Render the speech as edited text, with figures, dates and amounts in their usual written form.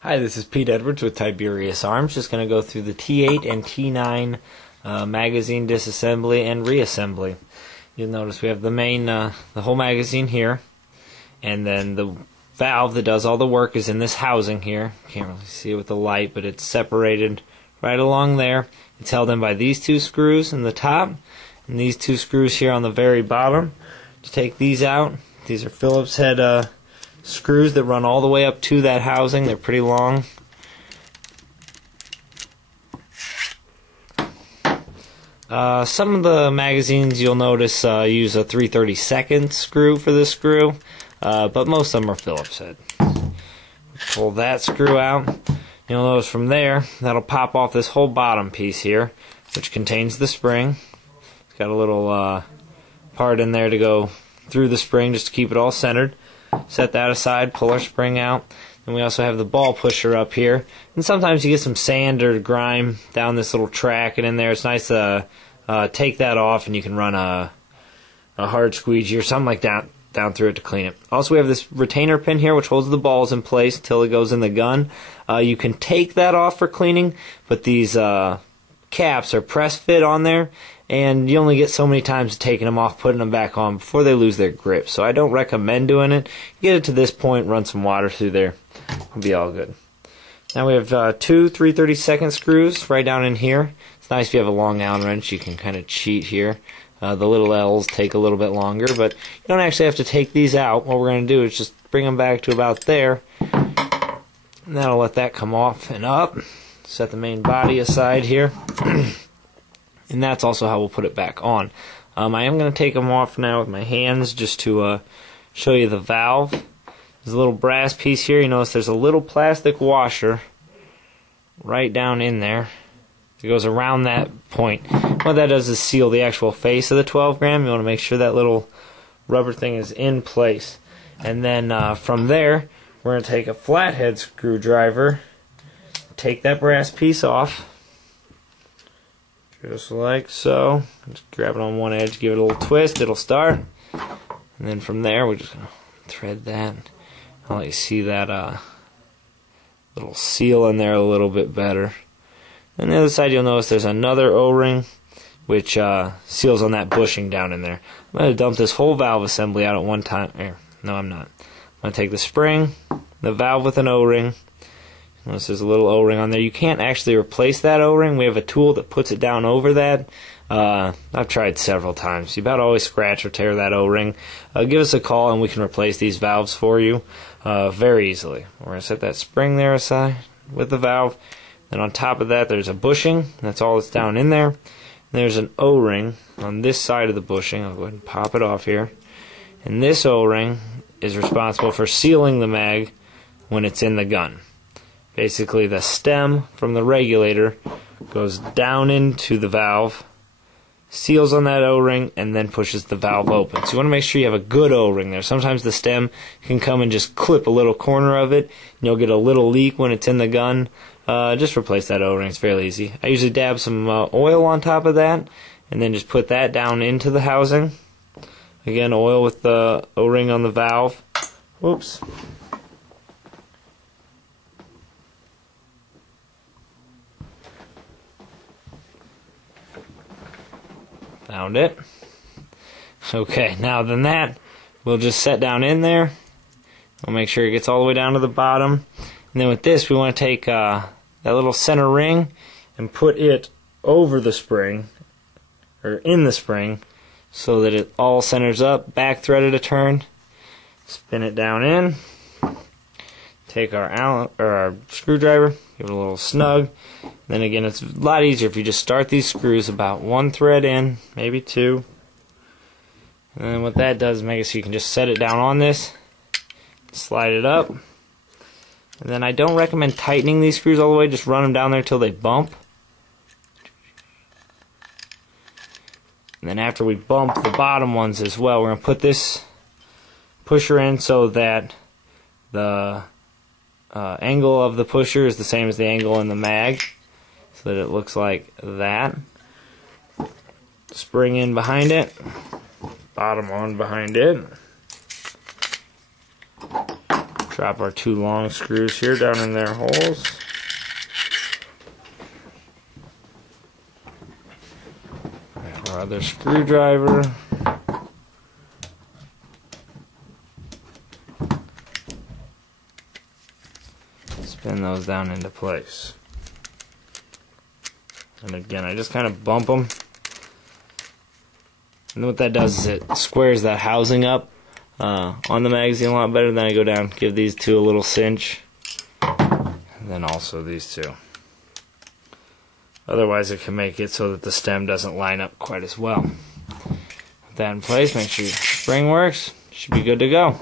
Hi, this is Pete Edwards with Tiberius Arms. Just going to go through the T8 and T9 magazine disassembly and reassembly. You'll notice we have the main, the whole magazine here, and then the valve that does all the work is in this housing here. Can't really see it with the light, but it's separated right along there. It's held in by these two screws in the top, and these two screws here on the very bottom. To take these out, these are Phillips head screws that run all the way up to that housing. They're pretty long. Some of the magazines you'll notice use a 3/32 screw for this screw, but most of them are Phillips head. Pull that screw out. You'll notice from there that'll pop off this whole bottom piece here, which contains the spring. It's got a little part in there to go through the spring just to keep it all centered. Set that aside, pull our spring out. Then we also have the ball pusher up here. And sometimes you get some sand or grime down this little track, and in there it's nice to take that off, and you can run a hard squeegee or something like that down through it to clean it. Also, we have this retainer pin here which holds the balls in place until it goes in the gun. You can take that off for cleaning, but these caps are press fit on there, and you only get so many times of taking them off, putting them back on before they lose their grip. So I don't recommend doing it. You get it to this point, run some water through there, it'll be all good. Now we have two 3/32 screws right down in here. It's nice if you have a long Allen wrench, you can kind of cheat here. The little L's take a little bit longer, but you don't actually have to take these out. What we're going to do is just bring them back to about there, and that'll let that come off and up. Set the main body aside here. And that's also how we'll put it back on. I am going to take them off now with my hands just to show you the valve. There's a little brass piece here. You notice there's a little plastic washer right down in there. It goes around that point. What that does is seal the actual face of the 12 gram. You want to make sure that little rubber thing is in place. And then from there, we're going to take a flathead screwdriver, take that brass piece off. Just like so. Just grab it on one edge, give it a little twist, it'll start. And then from there, we're just going to thread that. I'll let you see that little seal in there a little bit better. And the other side, you'll notice there's another O-ring which seals on that bushing down in there. I'm going to dump this whole valve assembly out at one time. No, I'm not. I'm going to take the spring, the valve with an O-ring. Notice there's a little O-ring on there. You can't actually replace that O-ring. We have a tool that puts it down over that. I've tried several times. You about always scratch or tear that O-ring. Give us a call and we can replace these valves for you very easily. We're going to set that spring there aside with the valve. Then on top of that there's a bushing. That's all that's down in there. There's an O-ring on this side of the bushing. I'll go ahead and pop it off here. And this O-ring is responsible for sealing the mag when it's in the gun. Basically, the stem from the regulator goes down into the valve, seals on that O-ring, and then pushes the valve open. So you want to make sure you have a good O-ring there. Sometimes the stem can come and just clip a little corner of it, and you'll get a little leak when it's in the gun. Just replace that O-ring. It's fairly easy. I usually dab some oil on top of that, and then just put that down into the housing. Again, oil with the O-ring on the valve. Whoops. Found it. Okay, now then that, we'll just set down in there. We'll make sure it gets all the way down to the bottom. And then with this, we want to take that little center ring and put it over the spring, or in the spring, so that it all centers up. Back thread it a turn. Spin it down in. Take our screwdriver, give it a little snug. Then again, it's a lot easier if you just start these screws about one thread in, maybe two. And then what that does is make it so you can just set it down on this, slide it up. And then I don't recommend tightening these screws all the way, just run them down there till they bump. And then after we bump the bottom ones as well, we're going to put this pusher in so that the angle of the pusher is the same as the angle in the mag, so that it looks like that. Spring in behind it, bottom on behind it. Drop our 2 long screws here down in their holes. Our other screwdriver. Spin those down into place. And again, I just kind of bump them. And what that does is it squares that housing up on the magazine a lot better. Then I go down, give these 2 a little cinch. And then also these 2. Otherwise it can make it so that the stem doesn't line up quite as well. With that in place, make sure your spring works. Should be good to go.